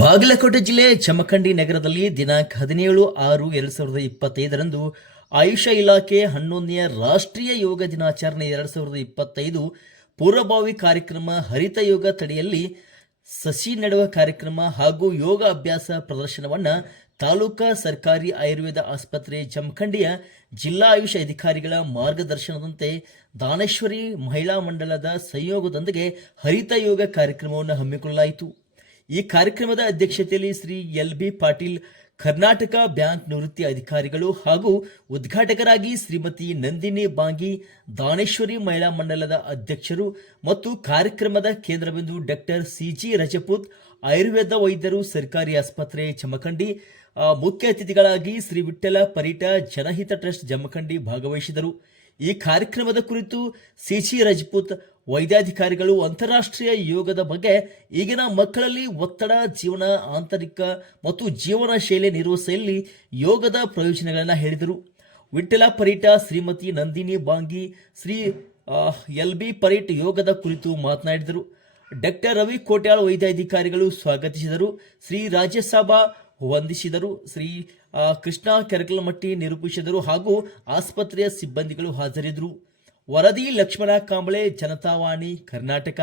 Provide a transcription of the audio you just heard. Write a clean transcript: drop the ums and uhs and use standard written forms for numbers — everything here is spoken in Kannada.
ಬಾಗಲಕೋಟೆ ಜಿಲ್ಲೆ ಜಮಖಂಡಿ ನಗರದಲ್ಲಿ ದಿನಾಂಕ 17/6/2025 ಆಯುಷ ಇಲಾಖೆ 11ನೇ ರಾಷ್ಟ್ರೀಯ ಯೋಗ ದಿನಾಚರಣೆ 2025 ಪೂರ್ವಭಾವಿ ಕಾರ್ಯಕ್ರಮ, ಹರಿತ ಯೋಗ ತಡೆಯಲ್ಲಿ ಸಸಿ ನೆಡುವ ಕಾರ್ಯಕ್ರಮ ಹಾಗೂ ಯೋಗ ಅಭ್ಯಾಸ ಪ್ರದರ್ಶನವನ್ನು ತಾಲೂಕಾ ಸರ್ಕಾರಿ ಆಯುರ್ವೇದ ಆಸ್ಪತ್ರೆ ಜಮಖಂಡಿಯ ಜಿಲ್ಲಾ ಆಯುಷ ಅಧಿಕಾರಿಗಳ ಮಾರ್ಗದರ್ಶನದಂತೆ ದಾನೇಶ್ವರಿ ಮಹಿಳಾ ಮಂಡಲದ ಸಹಯೋಗದೊಂದಿಗೆ ಹರಿತ ಯೋಗ ಕಾರ್ಯಕ್ರಮವನ್ನು ಹಮ್ಮಿಕೊಳ್ಳಲಾಯಿತು. ಈ ಕಾರ್ಯಕ್ರಮದ ಅಧ್ಯಕ್ಷತೆಯಲ್ಲಿ ಶ್ರೀ ಎಲ್.ಬಿ. ಪಾಟೀಲ್, ಕರ್ನಾಟಕ ಬ್ಯಾಂಕ್ ನಿವೃತ್ತಿ ಅಧಿಕಾರಿಗಳು ಹಾಗೂ ಉದ್ಘಾಟಕರಾಗಿ ಶ್ರೀಮತಿ ನಂದಿನಿ ಬಾಂಗಿ, ದಾನೇಶ್ವರಿ ಮಹಿಳಾ ಮಂಡಲದ ಅಧ್ಯಕ್ಷರು ಮತ್ತು ಕಾರ್ಯಕ್ರಮದ ಕೇಂದ್ರಬಿಂದು ಡಾಕ್ಟರ್ ಸಿ.ಜಿ. ರಜಪೂತ್, ಆಯುರ್ವೇದ ವೈದ್ಯರು, ಸರ್ಕಾರಿ ಆಸ್ಪತ್ರೆ ಜಮಖಂಡಿ, ಮುಖ್ಯ ಅತಿಥಿಗಳಾಗಿ ಶ್ರೀ ವಿಠ್ಠಲ ಪರೀಟ, ಜನಹಿತ ಟ್ರಸ್ಟ್ ಜಮಖಂಡಿ ಭಾಗವಹಿಸಿದರು. ಈ ಕಾರ್ಯಕ್ರಮದ ಕುರಿತು ಸಿ.ಜಿ. ರಜಪೂತ್ ವೈದ್ಯಾಧಿಕಾರಿಗಳು ಅಂತಾರಾಷ್ಟ್ರೀಯ ಯೋಗದ ಬಗ್ಗೆ ಈಗಿನ ಮಕ್ಕಳಲ್ಲಿ ಒತ್ತಡ, ಜೀವನ ಆಂತರಿಕ ಮತ್ತು ಜೀವನ ಶೈಲಿ ನಿರ್ವಹಿಸಲು ಯೋಗದ ಪ್ರಯೋಜನಗಳನ್ನು ಹೇಳಿದರು. ವಿಠ್ಠಲ ಪರೀಟ, ಶ್ರೀಮತಿ ನಂದಿನಿ ಬಾಂಗಿ, ಶ್ರೀ ಎಲ್.ಬಿ. ಪರೀಟ್ ಯೋಗದ ಕುರಿತು ಮಾತನಾಡಿದರು. ಡಾಕ್ಟರ್ ರವಿ ಕೋಟ್ಯಾಳ್ ವೈದ್ಯಾಧಿಕಾರಿಗಳು ಸ್ವಾಗತಿಸಿದರು. ಶ್ರೀ ರಾಜ್ಯಸಭಾ ವಂದಿಸಿದರು. ಶ್ರೀ ಕೃಷ್ಣ ಕೆರಕಲಮಟ್ಟಿ ನಿರೂಪಿಸಿದರು ಹಾಗೂ ಆಸ್ಪತ್ರೆಯ ಸಿಬ್ಬಂದಿಗಳು ಹಾಜರಿದ್ದರು. ವರದಿ ಲಕ್ಷ್ಮಣ ಕಾಂಬಳೆ, ಜನತಾವಾಣಿ, ಕರ್ನಾಟಕ.